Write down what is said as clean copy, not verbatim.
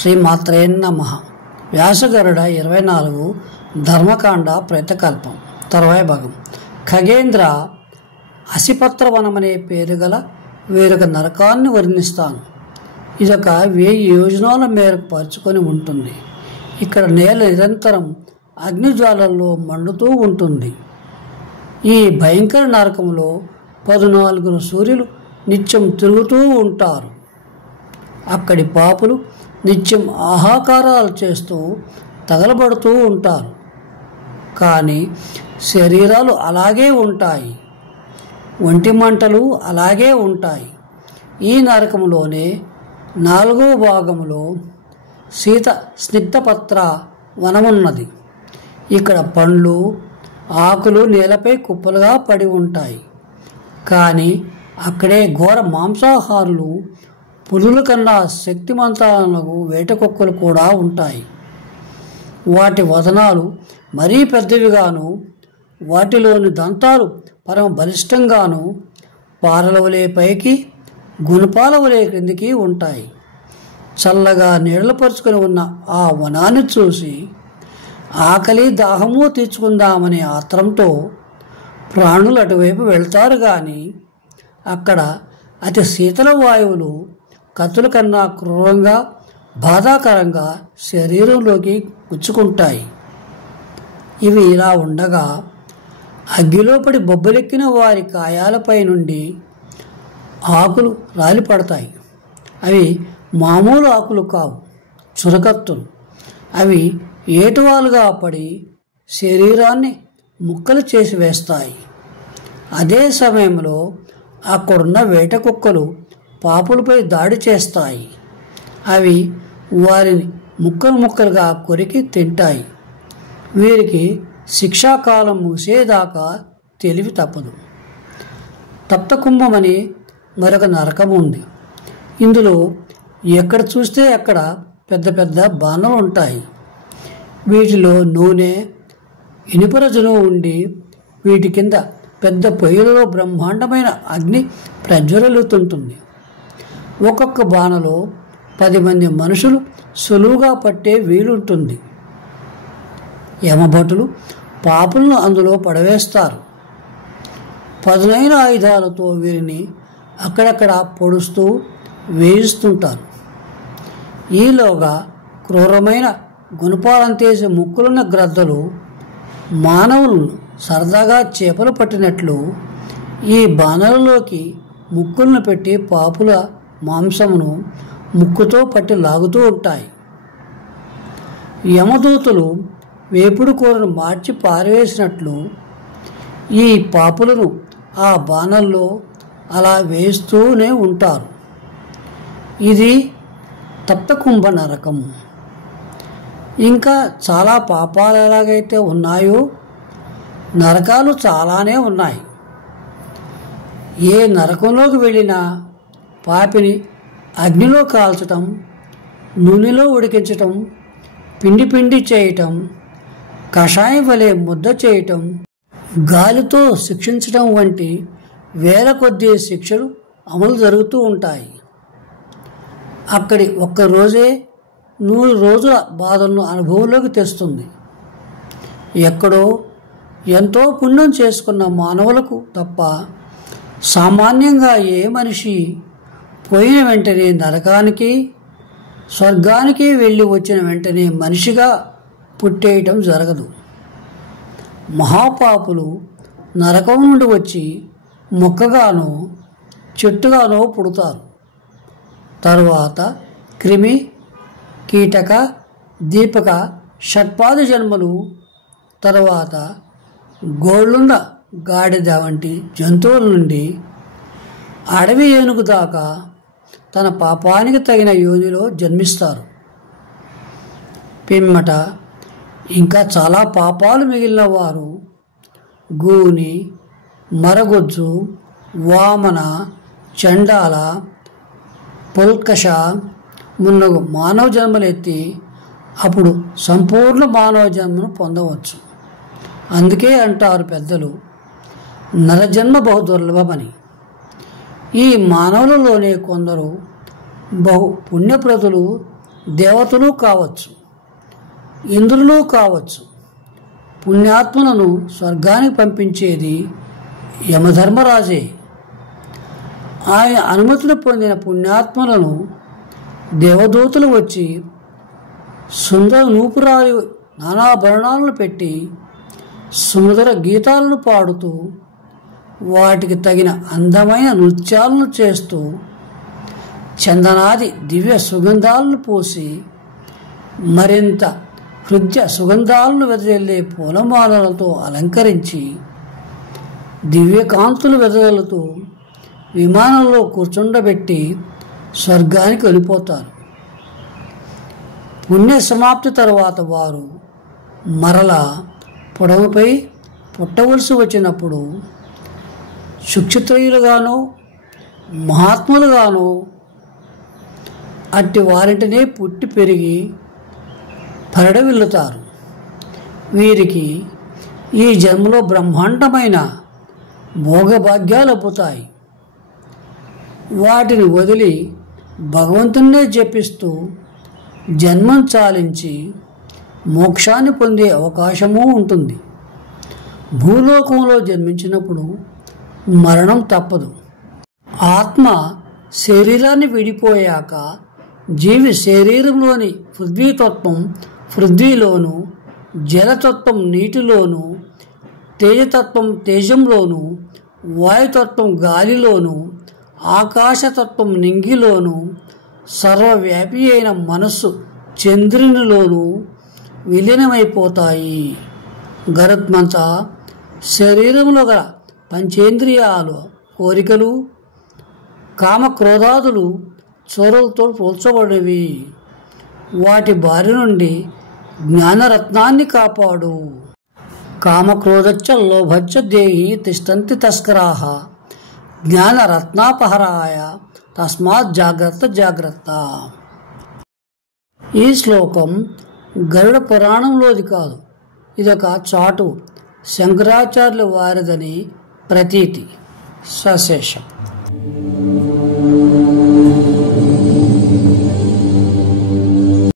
శ్రీమాత్రే నమః. వ్యాసగరుడ 24 ధర్మకాండ ప్రేతకల్పం తర్వాయి భాగం. ఖగేంద్ర అసిపత్రవనమనే పేరు గల వేరొక నరకాన్ని వర్ణిస్తాను. ఇదొక 1000 యోజనాల మేరకు పరుచుకొని ఉంటుంది. ఇక్కడ నేల నిరంతరం అగ్నిజ్వాలల్లో మండుతూ ఉంటుంది. ఈ భయంకర నరకంలో 14 సూర్యులు నిత్యం తిరుగుతూ ఉంటారు. అక్కడి పాపులు నిత్యం ఆహాకారాలు చేస్తూ తగలబడుతూ ఉంటారు. కానీ శరీరాలు అలాగే ఉంటాయి, ఒంటి మంటలు అలాగే ఉంటాయి. ఈ నరకంలోనే 4వ భాగంలో శీత స్నిగ్ధపత్ర వనమున్నది. ఇక్కడ పండ్లు ఆకులు నేలపై కుప్పలుగా పడి ఉంటాయి. కానీ అక్కడే ఘోర మాంసాహారులు, పులుల కన్నా శక్తిమంతాలకు వేటకొక్కలు కూడా ఉంటాయి. వాటి వదనాలు మరీ పెద్దవిగాను, వాటిలోని దంతాలు పరమ బలిష్టంగాను, పారలవలే పైకి గుణపాలవలే క్రిందికి ఉంటాయి. చల్లగా నీడలు పరుచుకొని ఉన్న ఆ వనాన్ని చూసి ఆకలి దాహము తీర్చుకుందామనే ఆత్రంతో ప్రాణులు అటువైపు వెళ్తారు. కానీ అక్కడ అతి శీతల వాయువులు కత్తుల కన్నా క్రూరంగా బాధాకరంగా శరీరంలోకి గుచ్చుకుంటాయి. ఇవి ఇలా ఉండగా అగ్గిలో పడి బొబ్బలెక్కిన వారి కాయాలపై నుండి ఆకులు రాలిపడతాయి. అవి మామూలు ఆకులు కావు, చురకత్తులు. అవి ఏటువాలుగా పడి శరీరాన్ని ముక్కలు చేసి వేస్తాయి. అదే సమయంలో అక్కడున్న వేట కుక్కలు పాపులపై దాడి చేస్తాయి. అవి వారిని ముక్కలు ముక్కలుగా కొరికి తింటాయి. వీరికి శిక్షాకాలం ముగిసేదాకా తెలివి తప్పదు. తప్తకుంభమని మరొక నరకం ఉంది. ఇందులో ఎక్కడ చూస్తే అక్కడ పెద్ద పెద్ద బాణలు ఉంటాయి. వీటిలో నూనె, ఇనుపరజును ఉండి వీటి కింద పెద్ద పొయ్యిలలో బ్రహ్మాండమైన అగ్ని ప్రజ్వలుతుంటుంది. ఒక్కొక్క బాణలో 10 మంది మనుషులు సులువుగా పట్టే వీలుంటుంది. యమభటులు పాపులను అందులో పడవేస్తారు. పదునైన ఆయుధాలతో వీరిని అక్కడక్కడ పొడుస్తూ వేయిస్తుంటారు. ఈలోగా క్రూరమైన గుణపాలంతేసి ముక్కులున్న గ్రద్దలు మానవులను సరదాగా చేపలు పట్టినట్లు ఈ బాణలలోకి ముక్కులను పెట్టి పాపుల మాంసమును ముక్కుతో పట్టి లాగుతూ ఉంటాయి. యమదూతలు వేపుడు కూరను మార్చి పారవేసినట్లు ఈ పాపులను ఆ బాణల్లో అలా వేస్తూనే ఉంటారు. ఇది తప్తకుంభ నరకం. ఇంకా చాలా పాపాలు ఎలాగైతే ఉన్నాయో నరకాలు చాలానే ఉన్నాయి. ఏ నరకంలోకి వెళ్ళినా పాపిని అగ్నిలో కాల్చటం, నూనెలో ఉడికించటం, పిండి పిండి చేయటం, కషాయం వలె ముద్ద చేయటం, గాలితో శిక్షించటం వంటి వేల కొద్దీ శిక్షలు అమలు జరుగుతూ ఉంటాయి. అక్కడి ఒక్కరోజే 100 రోజుల బాధలను అనుభవంలోకి తెస్తుంది. ఎక్కడో ఎంతో పుణ్యం చేసుకున్న మానవులకు తప్ప సామాన్యంగా ఏ మనిషి పోయిన వెంటనే నరకానికి స్వర్గానికి వెళ్ళి వచ్చిన వెంటనే మనిషిగా పుట్టేయటం జరగదు. మహాపాపులు నరకం నుండి వచ్చి మొక్కగానో చెట్టుగానో పుడతారు. తరువాత క్రిమి, కీటక, దీపక, షట్పాది జన్మలు, తరువాత గోళ్ళున్న గాడిద వంటి జంతువుల నుండి అడవి ఏనుగు దాకా తన పాపానికి తగిన యోనిలో జన్మిస్తారు. పిమ్మట ఇంకా చాలా పాపాలు మిగిలిన వారు గూని, మరగొజ్జు, వామన, చండాల, పుల్కష మున్నగు మానవ జన్మలెత్తి అప్పుడు సంపూర్ణ మానవ జన్మను పొందవచ్చు. అందుకే అంటారు పెద్దలు, నరజన్మ బహుదుర్లభమని. ఈ మానవులలోనే కొందరు బహు పుణ్యప్రతులు దేవతలు కావచ్చు, ఇంద్రులు కావచ్చు. పుణ్యాత్ములను స్వర్గానికి పంపించేది యమధర్మరాజే. ఆయన అనుమతిని పొందిన పుణ్యాత్ములను దేవదూతలు వచ్చి సుందర నూపురాలు నానాభరణాలను పెట్టి సుందర గీతాలను పాడుతూ వాటికి తగిన అందమైన నృత్యాలను చేస్తూ చందనాది దివ్య సుగంధాలను పూసి మరింత హృదయ సుగంధాలను వెదజల్లే పూలమాలలతో అలంకరించి దివ్యకాంతులు వెదజల్లుతూ విమానంలో కూర్చుండబెట్టి స్వర్గానికి వెళ్ళిపోతారు. పుణ్య సమాప్తి తరువాత వారు మరలా పొడవుపై పుట్టవలసి వచ్చినప్పుడు సుక్షత్రయులుగానో మహాత్ములుగానో అట్టి వారింటినే పుట్టి పెరిగి పరిడవిల్లుతారు. వీరికి ఈ జన్మలో బ్రహ్మాండమైన భోగభాగ్యాలు అబ్బుతాయి. వాటిని వదిలి భగవంతున్నే జపిస్తూ జన్మం చాలించి మోక్షాన్ని పొందే అవకాశమూ ఉంటుంది. భూలోకంలో జన్మించినప్పుడు మరణం తప్పదు. ఆత్మ శరీరాన్ని విడిపోయాక జీవి శరీరంలోని పృథ్వీతత్వం పృథ్వీలోను, జలతత్వం నీటిలోను, తేజతత్వం తేజంలోను, వాయుతత్వం గాలిలోను, ఆకాశతత్వం నింగిలోను, సర్వవ్యాపి అయిన మనస్సు చంద్రునిలోనూ విలీనమైపోతాయి. గరుత్మంత శరీరంలో గల పంచేంద్రియాలు కోరికలు కామక్రోధాదులు చోరలతో పోల్చబడినవి. వాటి బారి నుండి జ్ఞానరత్నాన్ని కాపాడు. కామక్రోధచ్చ లోభచ్చ దేహి తిష్టంతి తస్కరాః జ్ఞానరత్నాపహరాయ తస్మాత్ జాగ్రత్త జాగ్రత్త. ఈ శ్లోకం గరుడ పురాణంలోది కాదు. ఇదొక చాటు శంకరాచార్యుల వారిదని ప్రతీతి. సశేషం.